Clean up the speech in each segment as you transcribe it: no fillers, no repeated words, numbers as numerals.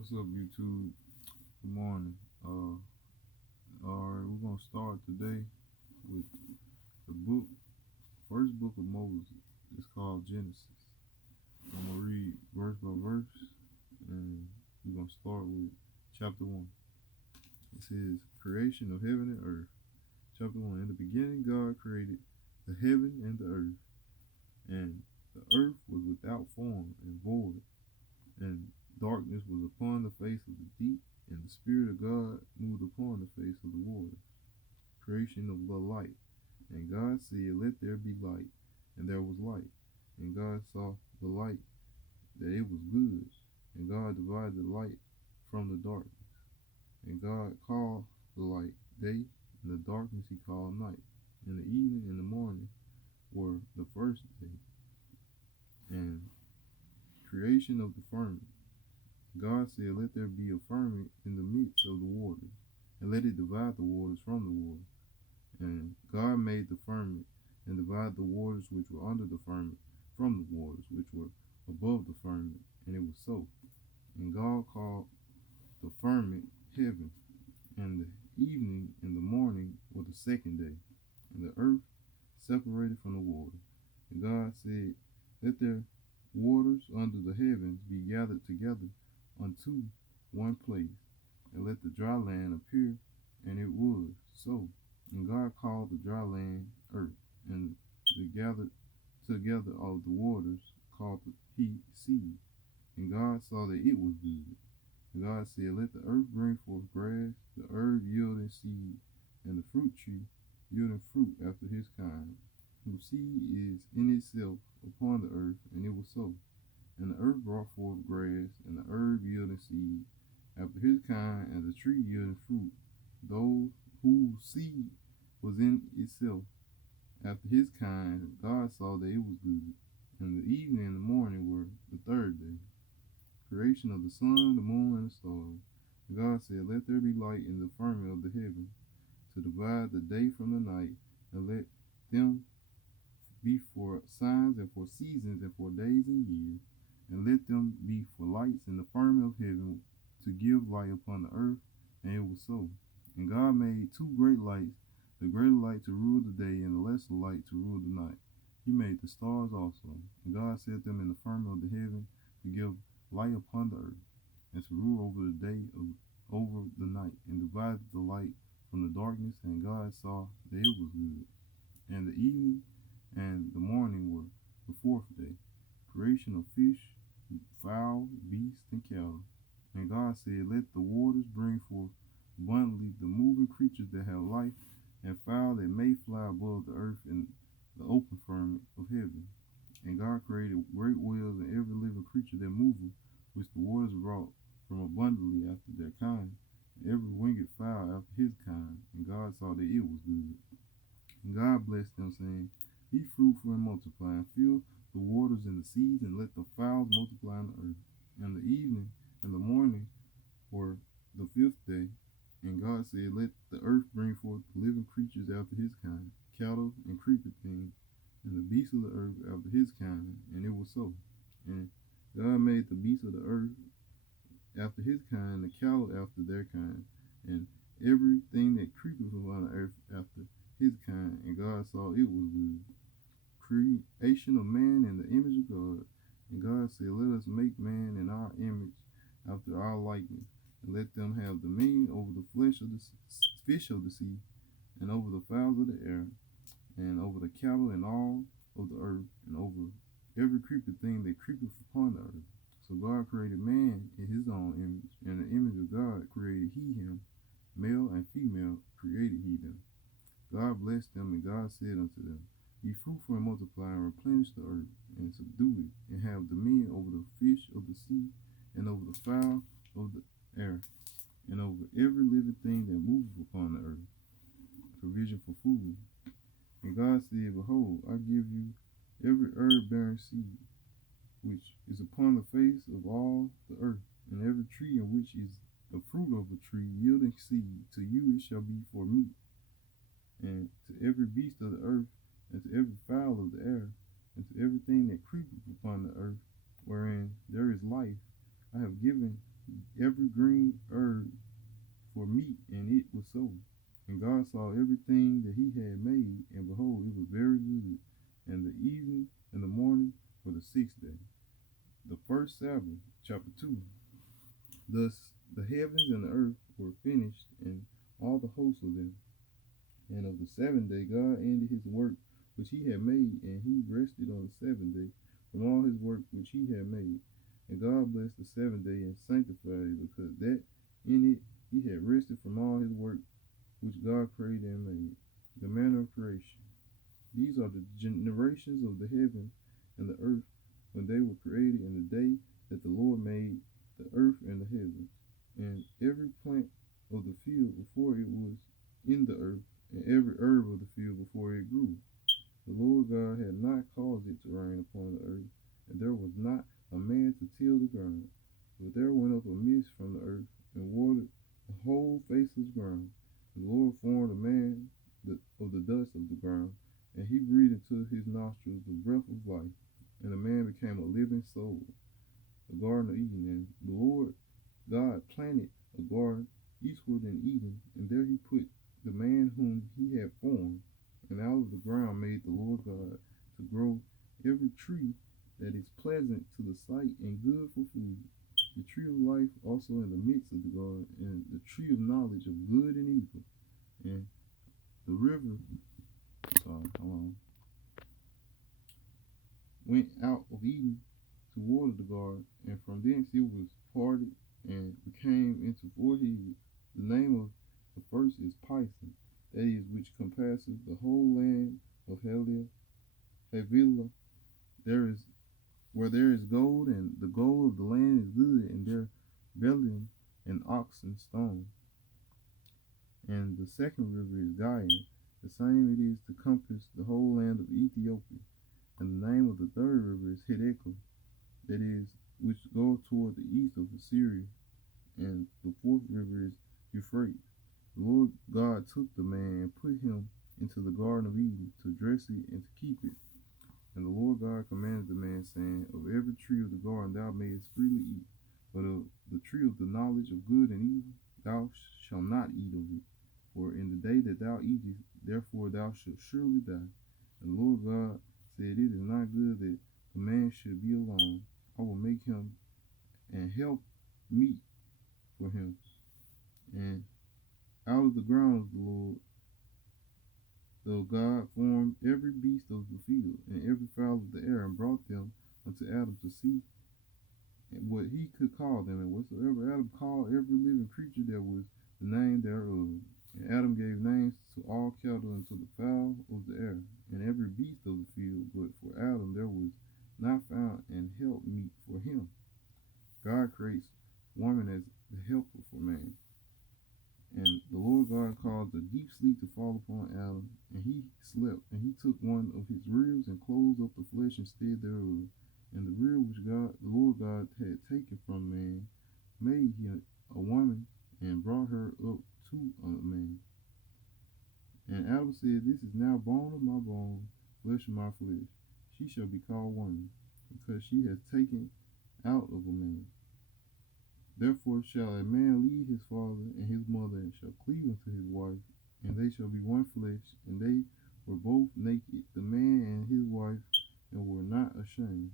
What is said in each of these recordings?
What's up, YouTube? Good morning. All right, we're gonna start today with the first book of Moses. It's called Genesis. I'm gonna read verse by verse, and we're gonna start with chapter 1. It says, "Creation of heaven and earth." Chapter 1. In the beginning, God created the heaven and the earth, and the earth was without form and void, and darkness was upon the face of the deep, and the Spirit of God moved upon the face of the water. Creation of the light. And God said, "Let there be light," and there was light. And God saw the light, that it was good. And God divided the light from the darkness. And God called the light day, and the darkness he called night. And the evening and the morning were the first day. And creation of the firmament. God said, "Let there be a firmament in the midst of the waters, and let it divide the waters from the waters." And God made the firmament, and divided the waters which were under the firmament from the waters which were above the firmament. And it was so. And God called the firmament heaven. And the evening and the morning were the second day. And the earth separated from the water. And God said, "Let the waters under the heavens be gathered together unto one place, and let the dry land appear." And it was so. And God called the dry land earth, and the gathered together of the waters called he sea. And God saw that it was good. And God said, "Let the earth bring forth grass, the herb yielding seed, and the fruit tree yielding fruit after his kind, whose seed is in itself upon the earth." And it was so. And the earth brought forth grass, and the herb yielding seed after his kind, and the tree yielding fruit, those whose seed was in itself after his kind. God saw that it was good. And the evening and the morning were the third day. Creation of the sun, the moon, and the stars. And God said, "Let there be light in the firmament of the heaven, to divide the day from the night, and let them be for signs and for seasons and for days and years, and let them be for lights in the firmament of heaven, to give light upon the earth." And it was so. And God made two great lights, the greater light to rule the day, and the lesser light to rule the night. He made the stars also. And God set them in the firmament of the heaven, to give light upon the earth, and to rule over the day over the night, and divided the light from the darkness. And God saw that it was good. And the evening and the morning were the fourth day. Creation of fish, fowl, beasts, and cattle. And God said, "Let the waters bring forth abundantly the moving creatures that have life, and fowl that may fly above the earth in the open firmament of heaven." And God created great whales and every living creature that moveth, which the waters brought from abundantly after their kind, and every winged fowl after his kind. And God saw that it was good. And God blessed them, saying, "Be fruitful and multiply, and fill the waters and the seas, and let the fowls multiply in the earth." And the evening and the morning were the fifth day. And God said, "Let the earth bring forth living creatures after his kind, cattle and creeping things, and the beasts of the earth after his kind." And it was so. And God made the beasts of the earth after his kind, the cattle after their kind, and everything that creepeth upon the earth after his kind. And God saw it was good. Creation of man in the image of God. And God said, "Let us make man in our image, after our likeness, and let them have dominion over the flesh of the fish of the sea, and over the fowls of the air, and over the cattle, and all of the earth, and over every creeping thing that creepeth upon the earth." So God created man in his own image. In the image of God created he him, male and female created he them. God blessed them, and God said unto them, "Be fruitful and multiply, and replenish the earth, and subdue it, and have dominion over the fish of the sea, and over the fowl of the air, and over every living thing that moveth upon the earth." Provision for food. And God said, "Behold, I give you every herb bearing seed, which is upon the face of all the earth, and every tree in which is the fruit of a tree yielding seed, to you it shall be for meat, and to every beast of the earth, and to every fowl of the air, and to everything that creepeth upon the earth, wherein there is life, I have given every green herb for meat, and it was so. And God saw everything that he had made, and behold, it was very good. And the evening and the morning were the sixth day. The first Sabbath, chapter 2. Thus the heavens and the earth were finished, and all the hosts of them. And of the seventh day God ended his work which he had made, and he rested on the seventh day from all his work which he had made. And God blessed the seventh day and sanctified it, because that in it he had rested from all his work which God created and made. The manner of creation. These are the generations of the heaven and the earth when they were created in the day that the Lord made the earth and the heavens, and every plant of the field before it was in the earth, and every herb of the field before it grew. The Lord God had not caused it to rain upon the earth, and there was not a man to till the ground. But there went up a mist from the earth, and watered the whole face of the ground. The Lord formed a man of the dust of the ground, and he breathed into his nostrils the breath of life, and the man became a living soul. The Garden of Eden. And the Lord God planted a garden eastward in Eden, and there he put the man whom he had formed. And out of the ground made the Lord God to grow every tree that is pleasant to the sight and good for food, the tree of life also in the midst of the garden, and the tree of knowledge of good and evil. And the river, went out of Eden to water the garden, and from thence it was parted and became into four heads. The name of the first is Pison, that is, which compasses the whole land of Havilah. There is where there is gold, and the gold of the land is good, and there bellying and oxen stone. And the second river is Gihon, the same it is to compass the whole land of Ethiopia. And the name of the third river is Hiddekel, that is, which goes toward the east of Assyria. And the fourth river is Euphrates. The Lord God took the man and put him into the Garden of Eden to dress it and to keep it. And the Lord God commanded the man, saying, Of every tree of the garden thou mayest freely eat, but of the tree of the knowledge of good and evil thou shalt not eat of it. For in the day that thou eatest, therefore thou shalt surely die. And the Lord God said, It is not good that the man should be alone. I will make him and help meet for him. And out of the ground of the Lord, though God formed every beast of the field and every fowl of the air, and brought them unto Adam to see what he could call them. And whatsoever Adam called every living creature, there was the name thereof. And Adam gave names to all cattle and to the fowl of the air, and every beast of the field. But for Adam there was not found an help meet for him. God creates woman as the helper for man. And the Lord God caused a deep sleep to fall upon Adam, and he slept. And he took one of his ribs and closed up the flesh instead thereof. And the rib which the Lord God had taken from man, made he a woman, and brought her up to a man. And Adam said, This is now bone of my bone, flesh of my flesh. She shall be called woman, because she has taken out of a man. Therefore shall a man leave his father and his mother, and shall cleave unto his wife, and they shall be one flesh. And they were both naked, the man and his wife, and were not ashamed.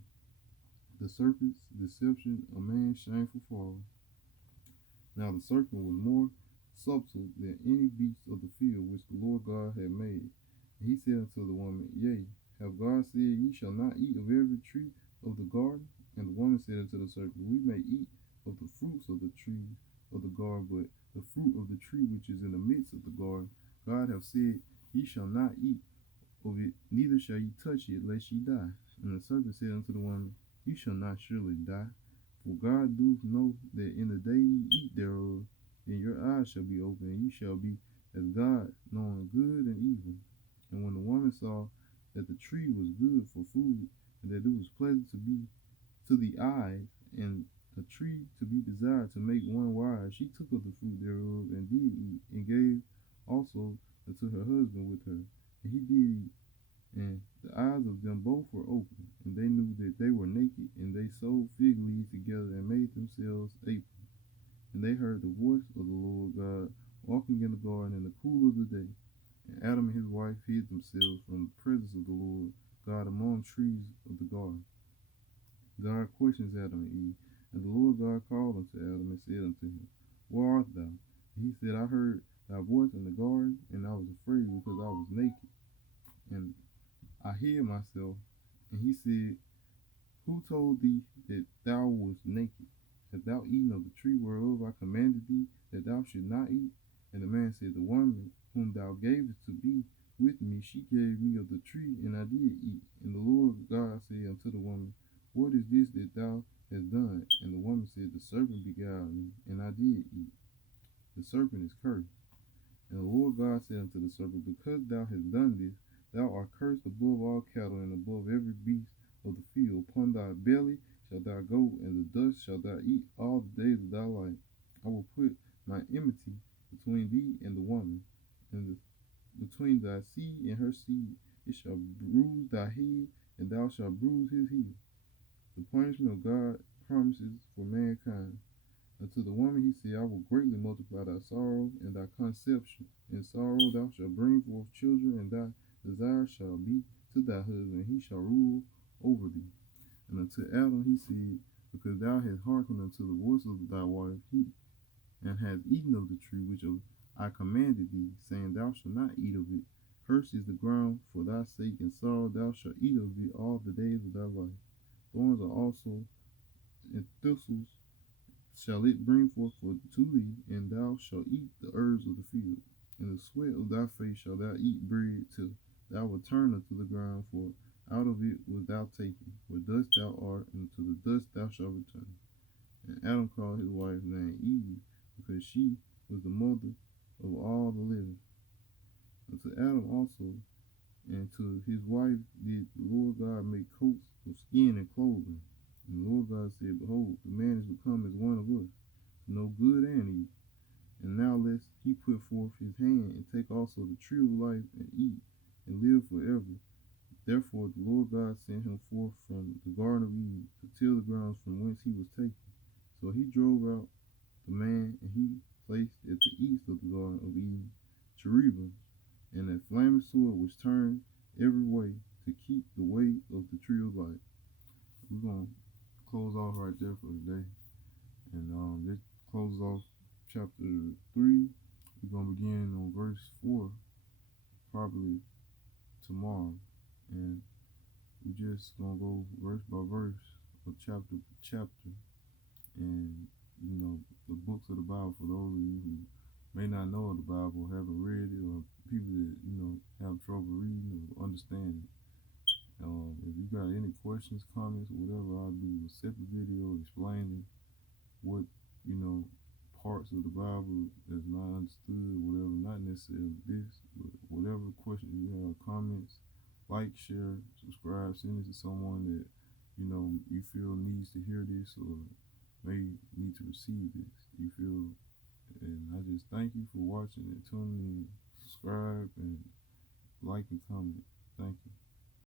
The serpent's deception, a man's shameful fall. Now the serpent was more subtle than any beast of the field which the Lord God had made. And he said unto the woman, Yea, have God said, Ye shall not eat of every tree of the garden? And the woman said unto the serpent, We may eat of the fruits of the trees of the garden, but the fruit of the tree which is in the midst of the garden, God hath said, Ye shall not eat of it, neither shall ye touch it, lest ye die. And the serpent said unto the woman, You shall not surely die. For God doth know that in the day ye eat thereof, then your eyes shall be opened, and ye shall be as God, knowing good and evil. And when the woman saw that the tree was good for food, and that it was pleasant to the eyes, and a tree to be desired to make one wise, she took of the fruit thereof, and did eat, and gave also unto her husband with her, and he did eat. And the eyes of them both were open, and they knew that they were naked, and they sewed fig leaves together, and made themselves aprons. And they heard the voice of the Lord God walking in the garden in the cool of the day. And Adam and his wife hid themselves from the presence of the Lord God among trees of the garden. God questions Adam and Eve. And the Lord God called unto Adam and said unto him, Where art thou? And he said, I heard thy voice in the garden, and I was afraid because I was naked, and I hid myself. And he said, Who told thee that thou wast naked? Hast thou eaten of the tree whereof I commanded thee that thou should not eat? And the man said, The woman whom thou gavest to be with me, she gave me of the tree, and I did eat. And the Lord God said unto the woman, What is this that thou hast done? And the woman said, The serpent beguiled me, and I did eat. The serpent is cursed. And the Lord God said unto the serpent, Because thou hast done this, thou art cursed above all cattle and above every beast of the field. Upon thy belly shalt thou go, and the dust shalt thou eat all the days of thy life. I will put my enmity between thee and the woman, and between thy seed and her seed. It shall bruise thy head, and thou shalt bruise his heel. The punishment of God promises for mankind. Unto the woman he said, I will greatly multiply thy sorrow and thy conception. In sorrow thou shalt bring forth children, and thy desire shall be to thy husband, and he shall rule over thee. And unto Adam he said, Because thou hast hearkened unto the voice of thy wife, and hast eaten of the tree which I commanded thee, saying, Thou shalt not eat of it. Cursed is the ground for thy sake, and sorrow thou shalt eat of it all the days of thy life. Thorns are also and thistles shall it bring forth to thee, and thou shalt eat the herbs of the field. In the sweat of thy face shalt thou eat bread till thou return unto the ground, for out of it wast thou taken. For dust thou art, and to the dust thou shalt return. And Adam called his wife's name Eve, because she was the mother of all the living. Unto Adam also and to his wife did the Lord God make coats of skin and clothing. And the Lord God said, Behold, the man is become as one of us, to know good and evil. And now lest he put forth his hand and take also the tree of life and eat and live forever. Therefore the Lord God sent him forth from the garden of Eden to till the grounds from whence he was taken. So he drove out the man, and he placed at the east of the garden of Eden cherubim, and a flaming sword was turned every way to keep the way of the tree of life. We're going to close off right there for today. And this closes off chapter 3. We're going to begin on verse 4 probably tomorrow. And we're just going to go verse by verse or chapter by chapter. And, the books of the Bible, for those of you who may not know of the Bible, haven't read it, or people that, have trouble reading or understanding. If you got any questions, comments, whatever, I'll do a separate video explaining what, parts of the Bible that's not understood, whatever, not necessarily this, but whatever questions you have, comments, like, share, subscribe, send it to someone that, you feel needs to hear this or may need to receive this. You feel, and I just thank you for watching and tuning in, subscribe and like and comment. Thank you.